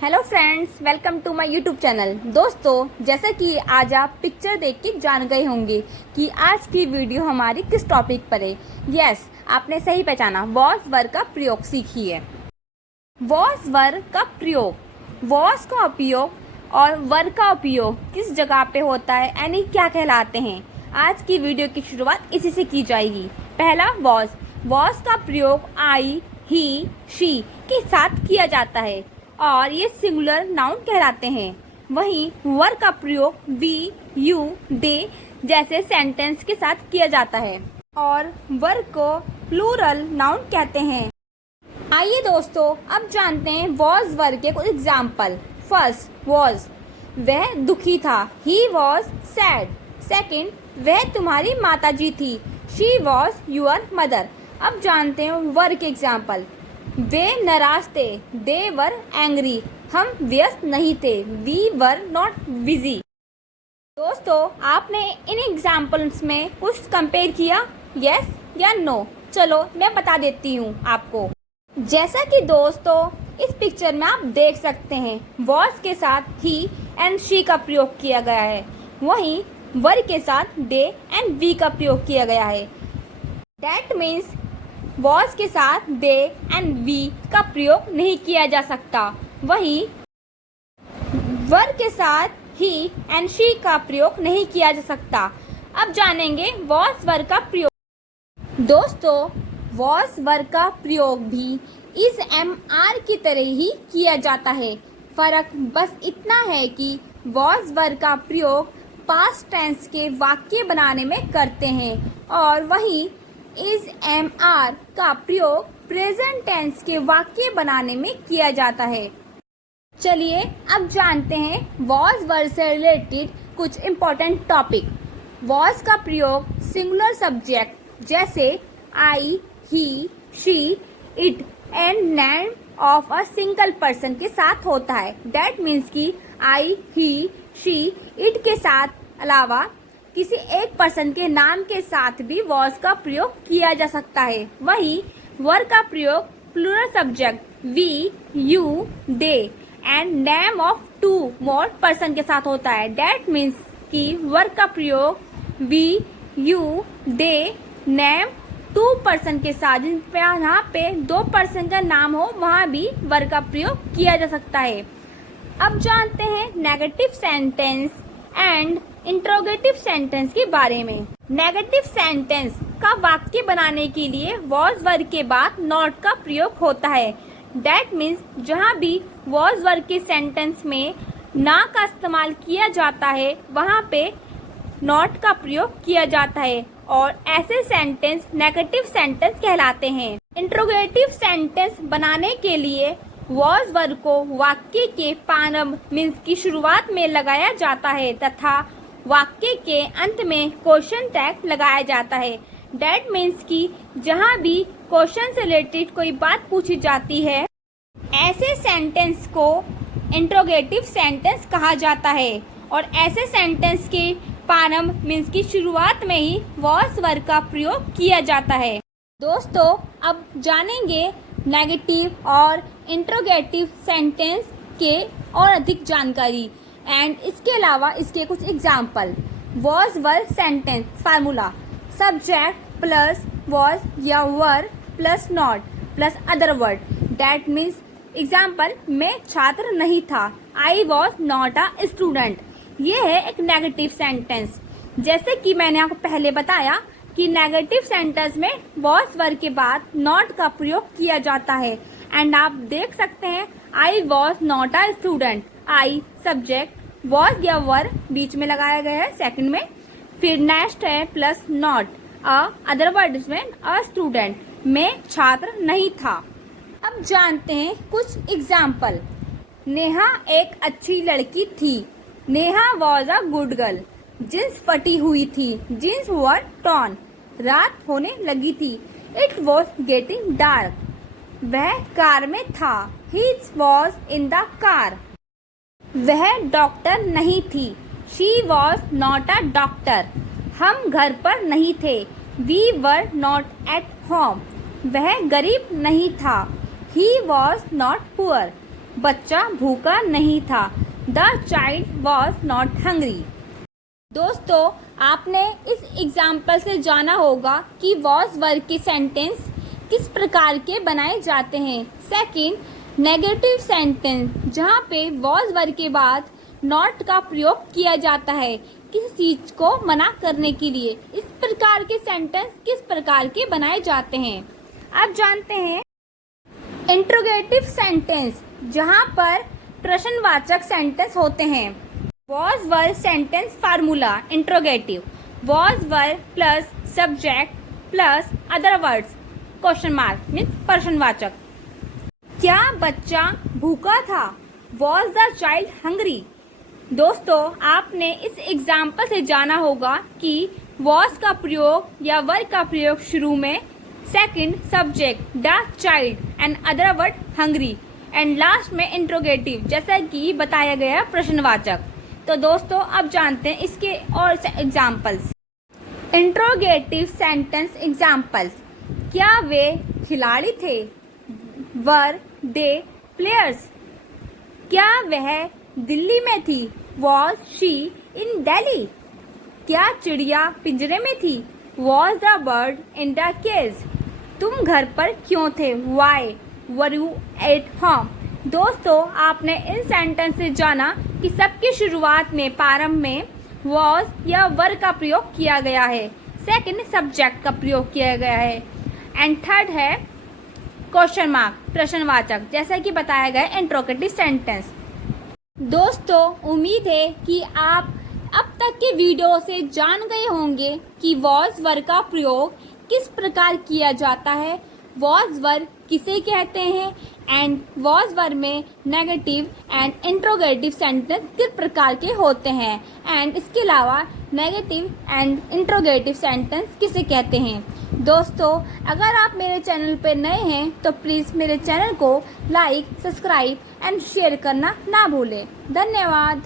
Hello friends, welcome to my YouTube channel. दोस्तों, जैसा कि आज आप पिक्चर देख के जान गए होंगे कि आज की वीडियो हमारी किस टॉपिक पर है। यस, आपने सही पहचाना, वॉज वर्ब का प्रयोग सीखिए। वॉज वर्ब का प्रयोग, वॉज का उपयोग और वर्ब का उपयोग किस जगह पे होता है यानी क्या कहलाते हैं। आज की वीडियो की शुरुआत इसी से की जाएगी। पहला, वॉज। वॉज का प्रयोग आई, ही, शी के साथ किया जाता है और ये सिंगुलर नाउन कहलाते हैं। वहीं वर्ब का प्रयोग वी, यू, दे जैसे सेंटेंस के साथ किया जाता है और वर्ब को प्लूरल नाउन कहते हैं। आइए दोस्तों, अब जानते हैं वॉज वर्ब के कुछ एग्जाम्पल। फर्स्ट, वॉज, वह दुखी था। He was sad. सेकेंड, वह तुम्हारी माताजी थी। She was your mother. अब जानते हैं वर्ब के एग्जाम्पल। वे नाराज थे। They were angry. हम व्यस्त नहीं थे। We were not busy. दोस्तों, आपने इन एग्जाम्पल्स में कुछ कंपेयर किया, यस या नो? चलो मैं बता देती हूँ आपको। जैसा कि दोस्तों इस पिक्चर में आप देख सकते हैं, वॉज के साथ ही एंड शी का प्रयोग किया गया है, वहीं वर्ब के साथ दे एंड वी का प्रयोग किया गया है। दैट मीन्स वॉज के साथ दे एंड वी का प्रयोग नहीं किया जा सकता, वहीं वर्ब के साथ ही एंड शी का प्रयोग नहीं किया जा सकता। अब जानेंगे वॉज वर्ब का प्रयोग। दोस्तों, वॉज वर्ब का प्रयोग भी इस एम.आर. की तरह ही किया जाता है। फर्क बस इतना है कि वॉज वर्ब का प्रयोग पास्ट टेंस के वाक्य बनाने में करते हैं और वहीं इस एम.आर. का प्रयोग प्रेजेंट टेंस के वाक्य बनाने में किया जाता है। चलिए अब जानते हैं वॉज वर्ब से रिलेटेड कुछ इम्पोर्टेंट टॉपिक। वॉज का प्रयोग सिंगुलर सब्जेक्ट जैसे I, he, she, it and name of a single person के साथ होता है। दैट मीन्स कि आई, ही, शी, इट के साथ अलावा किसी एक पर्सन के नाम के साथ भी वॉज का प्रयोग किया जा सकता है। वहीं वर्ब का प्रयोग plural subject we, you, they and name of two more person के साथ होता है। दैट मीन्स कि वर्ब का प्रयोग we, you, they, name two person के साथ, यहाँ पे दो पर्सन का नाम हो वहाँ भी वर्ब का प्रयोग किया जा सकता है। अब जानते हैं negative sentence and interrogative sentence के बारे में। नेगेटिव सेंटेंस का वाक्य बनाने के लिए वॉज वर्ब के बाद नॉट का प्रयोग होता है। दैट मीन्स जहाँ भी वॉज वर्ब के सेंटेंस में ना का इस्तेमाल किया जाता है वहाँ पे नॉट का प्रयोग किया जाता है और ऐसे सेंटेंस नेगेटिव सेंटेंस कहलाते हैं। इंट्रोगेटिव सेंटेंस बनाने के लिए वॉज वर्ब को वाक्य के प्रारंभ मीन्स की शुरुआत में लगाया जाता है तथा वाक्य के अंत में क्वेश्चन टैग लगाया जाता है। दैट मीन्स कि जहाँ भी क्वेश्चन से रिलेटेड कोई बात पूछी जाती है, ऐसे सेंटेंस को इंट्रोगेटिव सेंटेंस कहा जाता है और ऐसे सेंटेंस के प्रारंभ मीन्स की शुरुआत में ही वॉज वर्ब का प्रयोग किया जाता है। दोस्तों, अब जानेंगे नेगेटिव और इंट्रोगेटिव सेंटेंस के और अधिक जानकारी एंड इसके अलावा इसके कुछ example. Was verb sentence formula: subject plus was या verb plus not plus other word. That means example, मैं छात्र नहीं था। I was not a student. ये है एक नेगेटिव सेंटेंस। जैसे कि मैंने आपको पहले बताया कि नेगेटिव सेंटेंस में वॉज वर्ब के बाद नॉट का प्रयोग किया जाता है एंड आप देख सकते हैं आई was not a student. I subject, was या वर्ब बीच में लगाया गया है सेकंड में, फिर नेक्स्ट है प्लस नॉट अदर वर्ड में अ स्टूडेंट, मैं छात्र नहीं था। अब जानते हैं कुछ एग्जाम्पल। नेहा एक अच्छी लड़की थी। Neha was a good girl. Jeans फटी हुई थी। Jeans were torn. रात होने लगी थी। It was getting dark. वह कार में था। He was in the car. वह डॉक्टर नहीं थी। She was not a doctor. हम घर पर नहीं थे। We were not at home. वह गरीब नहीं था। He was not poor. बच्चा भूखा नहीं था। The child was not hungry. दोस्तों, आपने इस एग्जाम्पल से जाना होगा कि वॉज वर्ग के सेंटेंस किस प्रकार के बनाए जाते हैं। सेकंड, नेगेटिव सेंटेंस, जहाँ पे वॉज वर्ग के बाद नॉट का प्रयोग किया जाता है किसी चीज को मना करने के लिए। इस प्रकार के सेंटेंस किस प्रकार के बनाए जाते हैं, अब जानते हैं। इंट्रोगेटिव सेंटेंस, जहाँ पर प्रश्नवाचक सेंटेंस होते हैं। वॉज वर्ग सेंटेंस फार्मूला इंट्रोगेटिव, वॉज वर्ग plus subject plus other words question mark means प्रश्नवाचक। क्या बच्चा भूखा था? Was the child hungry? दोस्तों, आपने इस एग्जाम्पल से जाना होगा कि वॉज का प्रयोग या वर्ग का प्रयोग शुरू में, second subject the child and other word hungry, and last में इंट्रोगेटिव जैसा कि बताया गया प्रश्नवाचक। तो दोस्तों, अब जानते हैं इसके और एग्जाम्पल्स। इंट्रोगेटिव सेंटेंस एग्जाम्पल्स, क्या वे खिलाड़ी थे? Were they players? क्या वह दिल्ली में थी? Was she in Delhi? क्या चिड़िया पिंजरे में थी? Was the bird in the cage? तुम घर पर क्यों थे? Why were you at home? दोस्तों, आपने इन सेंटेंस से जाना कि सबकी शुरुआत में प्रारंभ में वॉज या वर्ग का प्रयोग किया गया है, सेकंड सब्जेक्ट का प्रयोग किया गया है, एंड थर्ड है क्वेश्चन मार्क प्रश्नवाचक जैसा कि बताया गया इंट्रोगेटिव सेंटेंस। दोस्तों, उम्मीद है कि आप अब तक के वीडियो से जान गए होंगे कि वॉज वर्ग का प्रयोग किस प्रकार किया जाता है, वॉज वर्ग किसे कहते हैं, एंड वॉज वर्ग में नेगेटिव एंड इंट्रोगेटिव सेंटेंस किस प्रकार के होते हैं, एंड इसके अलावा नेगेटिव एंड इंट्रोगेटिव सेंटेंस किसे कहते हैं। दोस्तों, अगर आप मेरे चैनल पर नए हैं तो प्लीज़ मेरे चैनल को लाइक, सब्सक्राइब एंड शेयर करना ना भूलें। धन्यवाद।